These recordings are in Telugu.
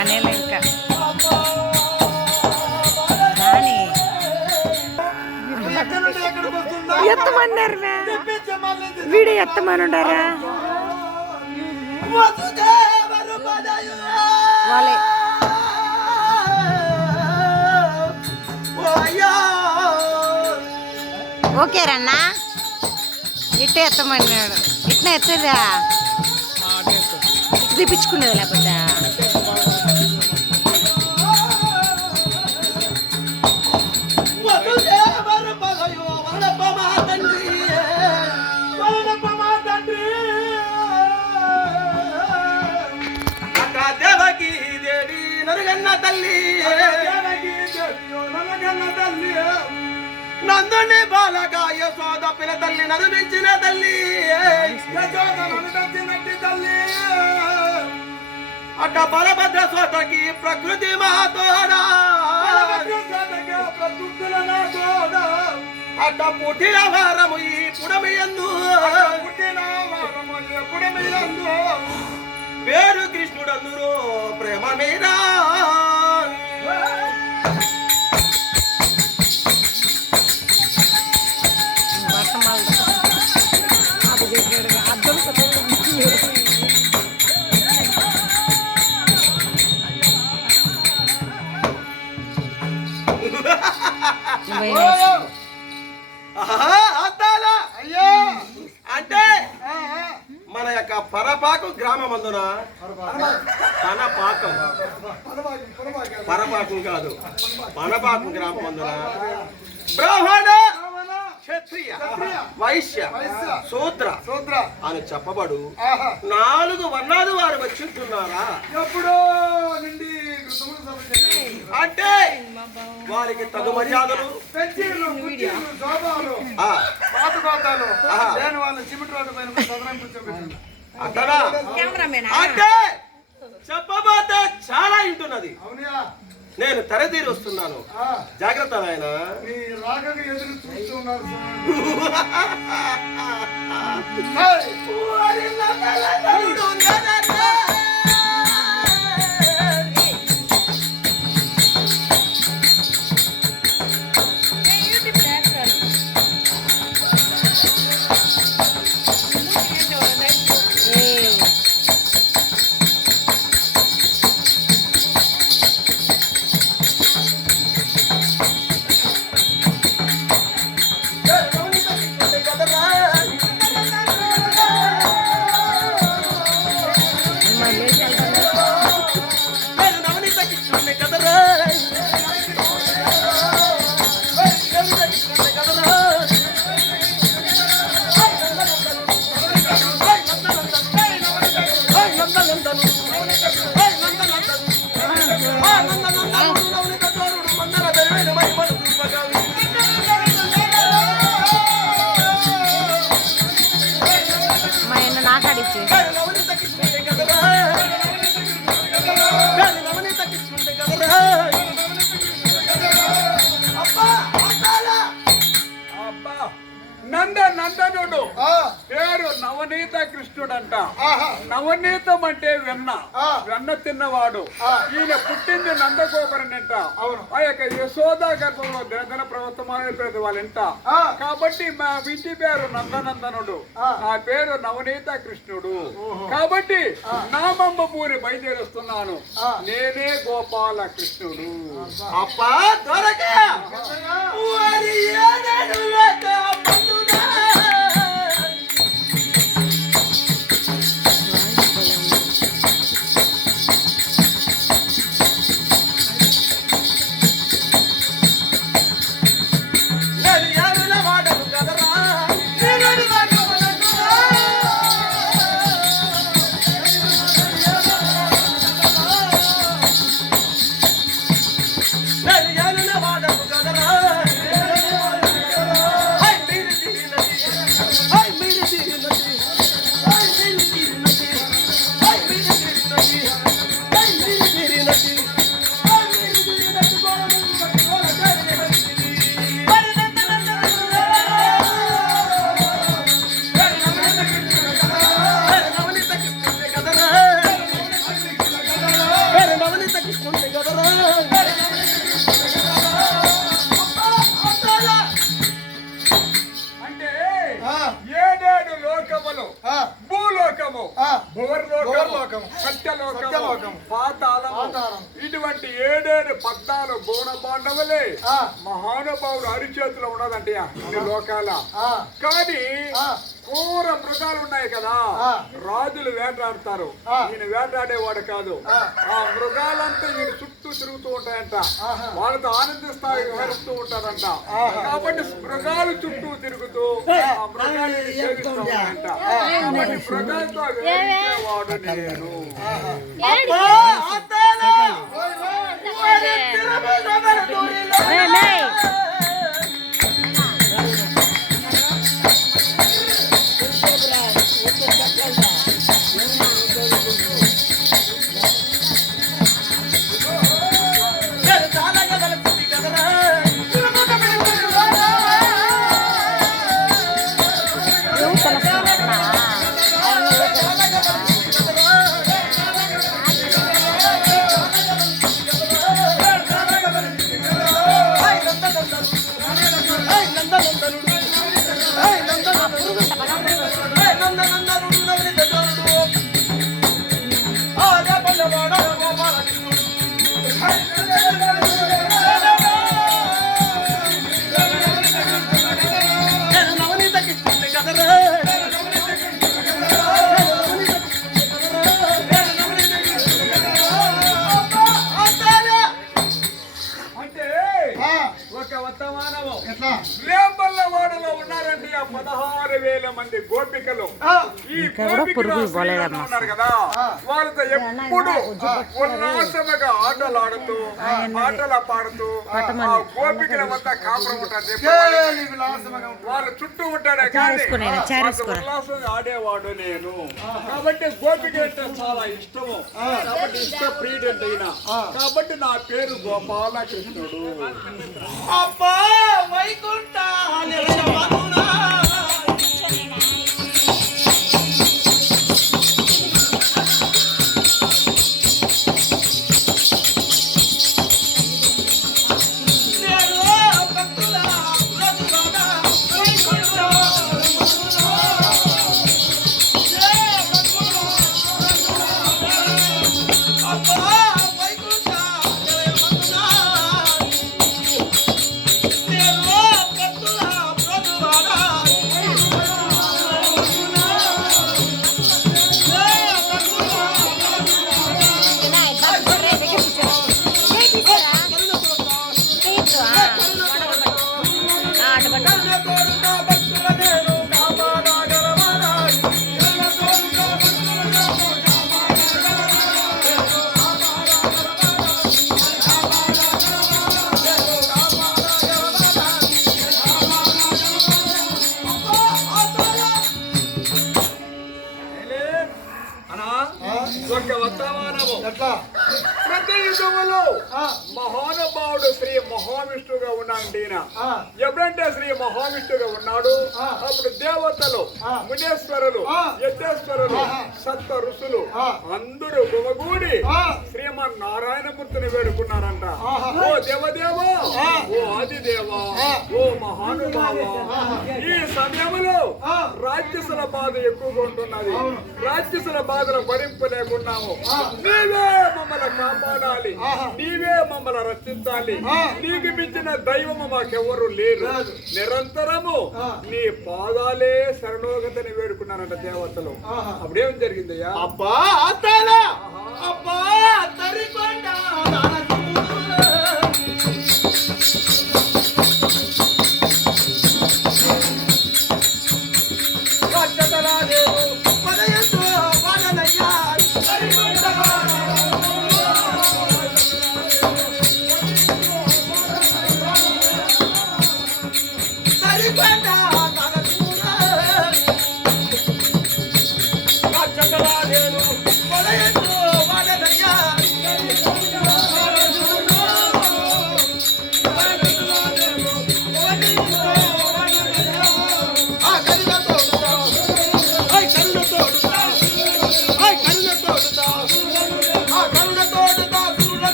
అనేలు ఇంకా రాని ఎత్తమన్నారు వీడియో ఎత్తమనుండారా వాళ్ళే ఓకే రన్నా ఇట్టే ఎత్తమన్నాడు ఇట్లా ఎత్తదా ఇటు తీపించుకునేది లేకపోతే నందుని బాలగా యశోద పిన తల్లి నడిపించిన తల్లి తల్లి అట్ట బలభద్ర సోతకి ప్రకృతి మాతోడా అట్ట పుట్టిన వారము ఈ పుడమియందు పేరు కృష్ణుడందురు ప్రేమ మీద అంటే మన యొక్క పరపాకు గ్రామమందున పరపాకం కాదు పనపాకం గ్రామమందున బ్రాహ్మణ క్షత్రియ వైశ్య శూద్ర అని చెప్పబడు 4 వర్ణాలు వారు వచ్చింటున్నారా ఎప్పుడో నుండి అంటే వారికి తగు మర్యాదలు అంటే చెప్పబోతే చాలా ఇంటున్నది. నేను తెరదీరి వస్తున్నాను, జాగ్రత్త నాయన. ఎదురు చూస్తున్నారు నందనుడు పేరు నవనీత కృష్ణుడంట. నవనీతం అంటే వెన్న తిన్నవాడు. ఈయన పుట్టింది నందగోపురనింట. ఆ యొక్క యశోద గర్భంలో దినదిన ప్రవర్తమాన వాళ్ళంట. కాబట్టి మా ఇంటి పేరు నందనందనుడు, ఆ పేరు నవనీత కృష్ణుడు. కాబట్టి నామంబపూరి బయలుదేరుస్తున్నాను, నేనే గోపాల కృష్ణుడు. అప్పా తీసుకుంటే కదరా అంటే 7 లోకములు, భూలోకము, భువర్లోకము, సత్యలోకము, పాతాళము, ఇటువంటి 7 పద్నాలుగు గోణ బాండవులే మహానుభావుడు అరిచేతిలో ఉన్నదంటే ఇన్ని లోకాల. కానీ క్రూర మృగాలు ఉన్నాయి కదా, రాజులు వేటాడతారు, ఈయన వేటాడేవాడు కాదు. ఆ మృగాలంతా ఈయన చుట్టూ తిరుగుతూ ఉంటాయంట, వాళ్ళతో ఆనందిస్తా విహరిస్తూ ఉంటారంట. కాబట్టి మృగాలు చుట్టూ తిరుగుతూ ఆ మృగాన్ని సేవిస్తూ ఉంటాయంట. కాబట్టి మృగాలతో విహరించేవాడు నేను. రేపల్లవాడలో ఉన్నారండి 16,000 మంది గోపికలు. ఈ గోపికలు ఉన్నారు కదా, వాళ్ళతో ఎప్పుడు ఉల్లాసముగా ఆటలాడుతూ పాటలు పాడుతూ ఆ గోపికల వద్ద కాపురం ఉంటారు. వాళ్ళ చుట్టూ ఉంటాడే కానీ ఉల్లాసంగా ఆడేవాడు నేను. కాబట్టి గోపిక అంటే చాలా ఇష్టము, కాబట్టి ఇష్ట ప్రియుడు అయినా, కాబట్టి నా పేరు గోపాలకృష్ణుడు. అబ్బా వైకుంఠ ప్రతి యుగములో మహానుభావుడు శ్రీ మహావిష్ణువుగా ఉన్నాడు. ఎప్పుడంటే శ్రీ మహావిష్ణువుగా ఉన్నాడు, అప్పుడు దేవతలు, మునేశ్వరులు, యజ్ఞేశ్వరులు, సప్త ఋషులు అందరూ గుమగూడి శ్రీమన్నారాయణమూర్తిని వేడుకున్నారంట. ఓ దేవదేవా, ఓ ఆదిదేవ, ఓ మహానుభావ, ఈ సమయంలో రాక్షసుల బాధ ఎక్కువగా ఉంటున్నది, రాక్షసుల బాధలు భరింపలేకున్నాము. నీవే మమ్మల్ని కాపాడాలి, నీవే మమ్మల్ని రక్షించాలి, నీకు మించిన దైవము మాకెవరు లేరు, నిరంతరము నీ పాదాలే శరణోగతిని వేడుకున్నారంట దేవతలు. అప్పుడేం జరిగిందయ్యా? అబ్బా అబ్బా Tarikonda What are you doing?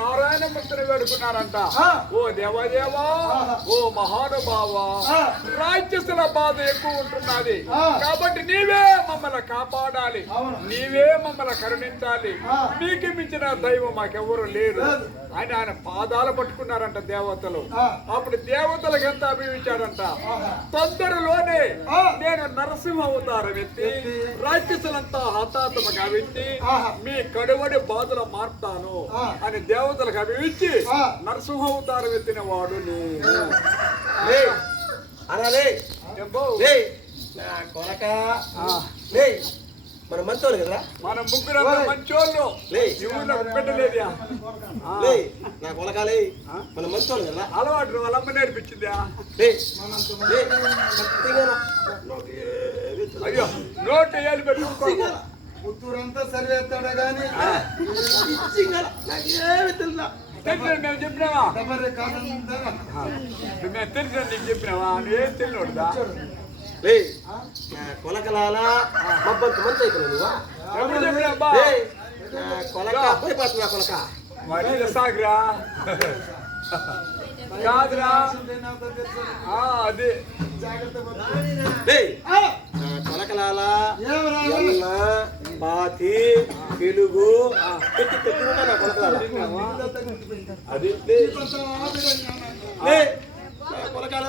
నారాయణమూర్తిని వేడుకున్నారంట. ఓ దేవదేవా, ఓ మహానుభావ, రాక్షసుల బాధ ఎక్కువ ఉంటున్నది కాబట్టి నీవే మమ్మల్ని కాపాడాలి, నీవే మమ్మల్ని కరుణించాలి, నీకు మించిన దైవం మాకెవరు లేరు అని ఆయన పాదాలు పట్టుకున్నారంట దేవతలు. అప్పుడు దేవతలకు ఎంత అభివించాడంట, తొందరలోనే నేను నరసింహ అవతారం ఎత్తి రాక్షసులంతా హతాత్మ గావించి మీ కడువడి బాధలు మారుతాను అని దేవతలకు అభివించి నరసింహ అవతారం ఎత్తిన వాడు నేను. మన మంచోళ్ళు కదా, మన ముగ్గురు మంచోళ్ళు పెట్టలేదా నా కొలకాలే మన మంచోళ్ళు కదా. అలవాటు వాళ్ళ అమ్మ నేర్పించిందా? అయ్యో నోట్ వేయాలి పెట్టుకో, పుత్తూరంతా సరివేస్తాడా గానీ మేము చెప్పినావా? కాదంతా మేము తెలిసిన నీకు చెప్పినావా? నువ్వేం తెలియదా? కొలకలాలా మబ్బంత మంచి అయిపోయినా ఎప్పుడు చెప్పినా కొలక భయపడుతున్నా కొలక మరి సాగురా కాదురా అది కొలకలాలా ఎల్ల బాతి తెలుగు పెట్టి పెట్టుకుంటా నా కొలకలాల అది కొలకాల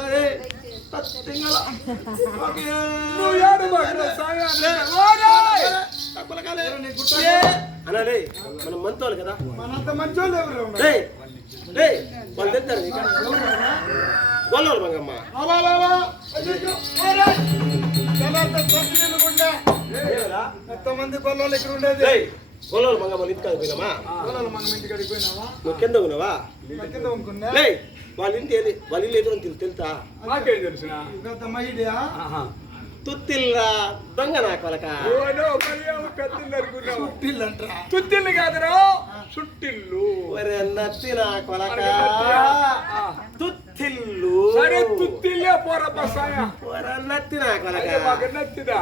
అనాలే మనం మంచోళ్ళు కదా, మనంత మంచోళ్ళు ఎవరు వాళ్ళు తెచ్చారు గొల్లలు మంగమ్మ ఎంతమంది గొల్లలు ఇక్కడ ఉండేది. గొల్లలు మంగమ్మ ఇంటికి పోయినామా? గొల్లలు మనం ఇంటికి పోయినావా? నువ్వు కింద ఉన్నావా? కింద ఉంటున్నా వాళ్ళ ఇంటి వాళ్ళ ఇల్లు ఎదురు తెలుసా? నాకేం తెలిసిన మైడియా తుత్తిల్లా దొంగ నా కొలక తుత్తిల్లు కాదురా చుట్టిల్లు నత్తిన కొలక తుత్తిల్లు సరే తుత్తిల్లే పోరబ్బా సాయ నత్తిన కొలక నత్తిదా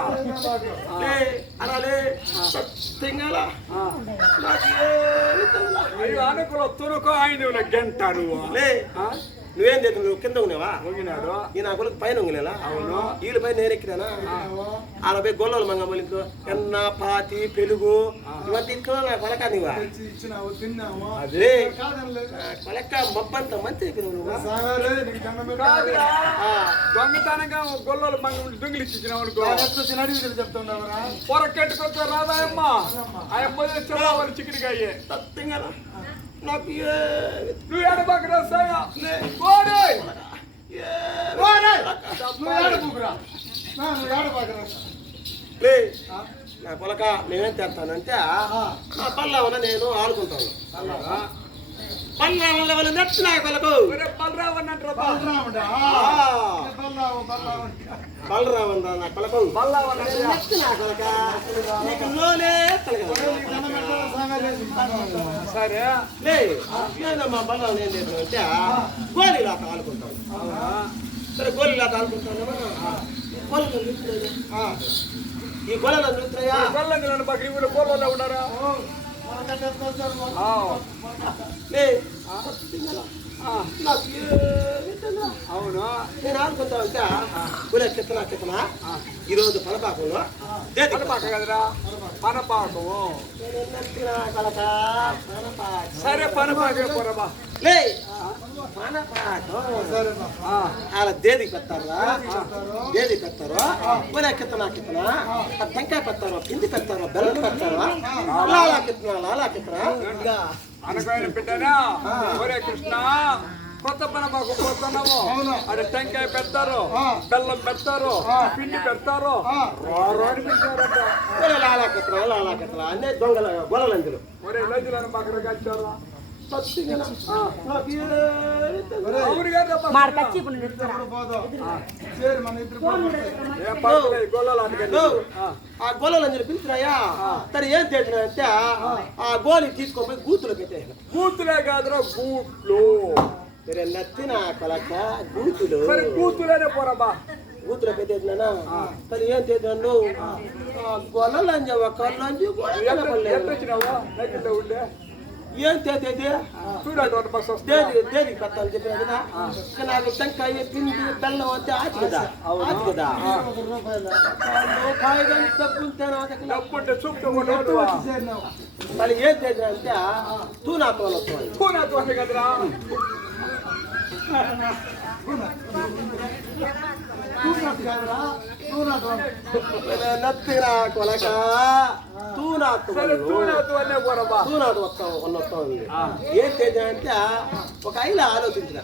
అలాలే తింగల అయ్యో అనుకుల తురుకో ఆయన గంట నువ్వు నువ్వేం చేద్దాం? నువ్వు కింద ఉన్నావా? వంగినాడు ఈ నా కొలకు పైన ఉంగినా? అవును. వీళ్ళ పైన నేను ఎక్కినానా? ఆడ పోయి గొల్లలు మంగమ్మ ఇంట్లో ఎన్న పాతి పెరుగు ఇవన్నీ ఇంట్లో నా కొలక నీవా ఇచ్చినావు తిన్నావు అదే కొలక మబ్బంత మంచి దొంగతనంగా గొల్లలు మంగ దొంగిలి ఇచ్చినావు అనుకో అడిగి చెప్తుండవరా పొరకెట్టుకొచ్చా రాదాయమ్మ ఆ అమ్మ వాళ్ళు చికెన్గా అయ్యే తప్పింగల నాకు నువ్వు ఎడబాకరా సాయ నా కొలక నేనేం తెస్తానంటే నా పల్లవన నేను ఆడుకుంటాను. బలరావణ వాళ్ళు నెట్ నా కొలకు బలరావణ బలరావణ నా కొలకు బలరావణ నెట్ నా కొలక నీకు లోనే సరే మా బలరావణ ఏం చేస్తానంటే గోళీలాట ఆడుకుంటాను. సరే గోళీలాట ఆడుకుంటాను. ఈ గొల్లలు నృత్రయా గొల్లని బాకి ఊళ్ళో గొల్లలో ఉన్నారా? అవును నేను ఆడుకుంటా ఉంటే ఊరే కిత్తనా ఈరోజు పనపాకంలో పనపాక కదరా పనపాకము సరే పనపాక పోరబా లే పనపాకం అలా దేది పెడతారా దేది పెడతారు ఊరే కిత్తనా టెంకాయ పెడతారు పిండి పెడతారు బెల్లం పెడతారు లాలా కిత్తనా అనకాయలు పెట్టానా ఒరే కృష్ణ కొత్త పనపాకు పోతున్నాము అది టెంకాయ పెడతారు బెల్లం పెడతారు పిండి పెడతారు అని పెట్టారంట. లాలా కిత్తనా అన్నీ దొంగల గొల్లలంజలు ఒరే లంజులను పక్కన కట్టారు ఆ గోళలంజలు పిలుచురాయా సరే ఏం చేసిన అంటే ఆ గోళీ తీసుకోపోయి గూతులు పెట్టేసాను. గూతులే కాదురా గూట్లు సరే నచ్చిన కొలక గూతులు సరే గూతులేనే పోరబ్బా గూతులు పెట్టేసినా సరే ఏం చేసాను గొల్లలంజ ఒక లంజు ఎట్లా వచ్చినావా ఉండే ఏం తేతేది చూడండి బస్ వస్తుంది దేనికి పెట్టాలని చెప్పినా కదా ఇక నాకు టెంకాయ పిండి బెల్లం అంటే ఆచి కదా ఆచి కదా రూపాయి కానీ తప్పుంటే నాకు డబ్బుంటే చూపుతూ మళ్ళీ ఏం తేది అంటే తూనాతో వస్తుంది కదరా నత్తిరా కొలక తూనాతో వస్తుంది ఏం తేజ అంటే ఒక ఐల ఆలోచించిన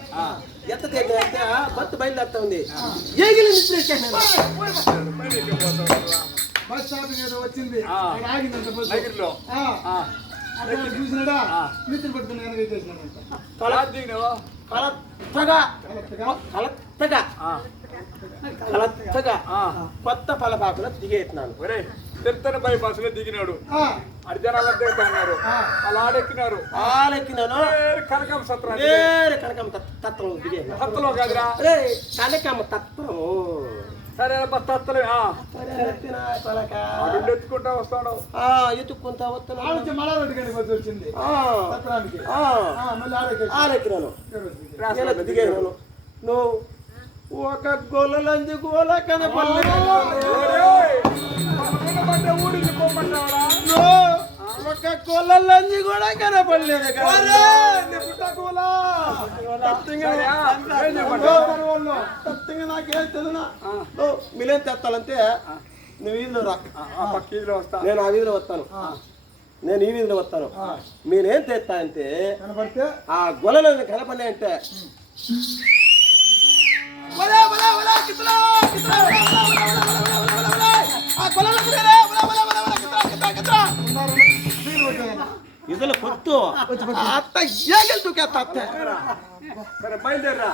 ఎంత తేజ అంటే బత్ బయలుదేరుతా ఉంది ఏగిలి నిద్ర బస్ స్టాప్ ఏదో వచ్చింది ఆగిందంట బస్సు నగిరిలో చూసినాడా మిత్రులు పడుతున్నాను కలత్తగా కొత్త పలపాకులో దిగేస్తున్నాను తిరుత్తని బైపాస్ లో దిగినాడు అర్జనాలు దిగుతా ఉన్నారు అలా ఆడెక్కినారు ఆలెక్కినాను కనకం సత్రం కనకమ్మ తత్వం దిగే తత్తలో కాదురా కనకమ్మ తత్వము సరే తత్తలే ఎత్తుకుంటా వస్తాడు ఎత్తుకుంటా వస్తున్నాను ఆలోచన మలారెడ్డి గారి బస్సు వచ్చింది పత్రానికి మళ్ళీ ఆలెక్కినాను దిగాను నువ్వు ఒక గొల్లలంది గోల కనపల్లి ఊరికి పోమంటావరా ఒక గొల్లలంది కూడా కనపడలేదు నాకేం తెలునా మిలేం తెస్తానంటే నువ్వు వీధిలో రా వస్తా నేను ఆ వీధిలో వస్తాను నేను ఈ వీధిలో వస్తాను మీరేం తెస్తా అంటే కనపడితే ఆ గొల్లలని కనపడి అంటే ఇదల కొత్తు అత్త ఏగలు తూకేస్త అత్త సరే బయలుదేరా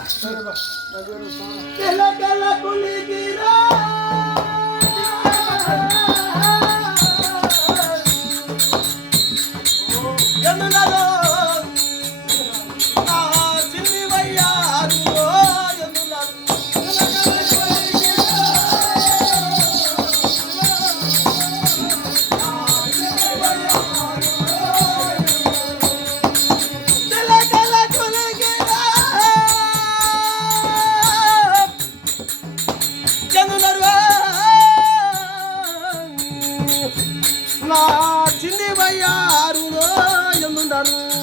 చిన్ని వయ్యారు ఎందున్నారు